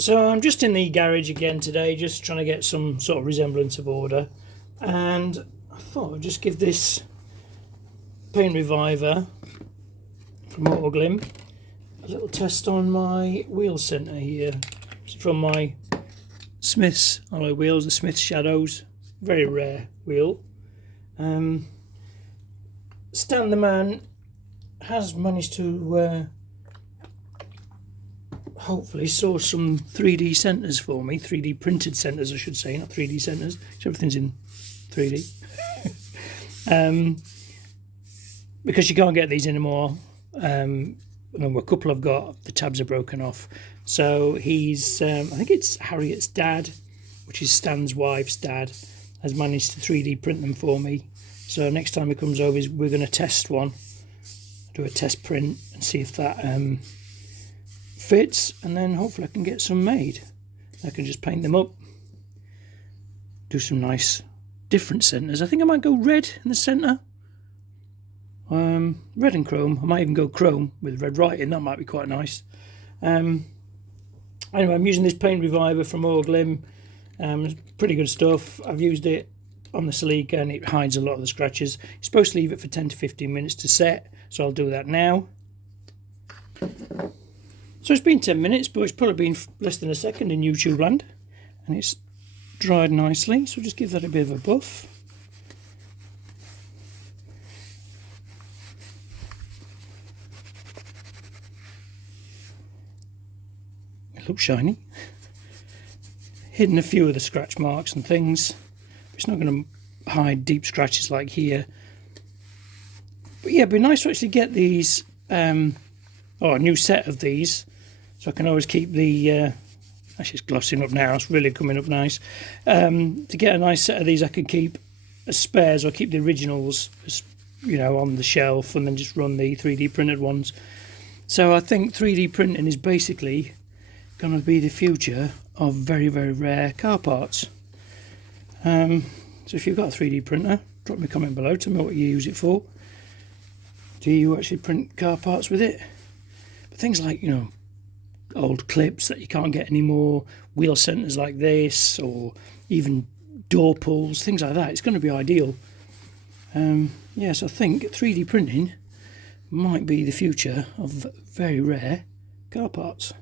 So I'm just in the garage again today, just trying to get some sort of resemblance of order, and I thought I'd just give this Paint Reviver from Autoglim a little test on my wheel centre here. It's from my Smith's alloy wheels, the Smith's Shadows, very rare wheel. Stan the man has managed to hopefully source some 3D centres for me, 3D printed centres I should say, not 3D centres, everything's in 3D. Because you can't get these anymore. A couple I've got, the tabs are broken off. So he's, I think it's Harriet's dad, which is Stan's wife's dad, has managed to 3D print them for me. So next time he comes over, we're going to test one, do a test print and see if that fits, and then hopefully I can get some made. I can just paint them up, do some nice different centres. I think I might go red in the centre, red and chrome. I might even go chrome with red writing, that might be quite nice. Anyway, I'm using this Paint Reviver from Autoglim. Pretty good stuff. I've used it on the Celica and it hides a lot of the scratches. You're supposed to leave it for 10 to 15 minutes to set, so I'll do that now. So it's been 10 minutes, but it's probably been less than a second in YouTube land, and it's dried nicely, so just give that a bit of a buff. It looks shiny. Hidden a few of the scratch marks and things, but it's not going to hide deep scratches like here. But yeah, it'd be nice to actually get these, a new set of these, so I can always keep the, actually it's glossing up now, it's really coming up nice. To get a nice set of these I can keep as spares, or keep the originals, you know, on the shelf, and then just run the 3D printed ones. So I think 3D printing is basically going to be the future of very, very rare car parts. So if you've got a 3D printer, drop me a comment below, tell me what you use it for. Do you actually print car parts with it? But things like, you know, old clips that you can't get anymore, wheel centers like this, or even door pulls, things like that, it's going to be ideal. Yes, I think 3D printing might be the future of very rare car parts.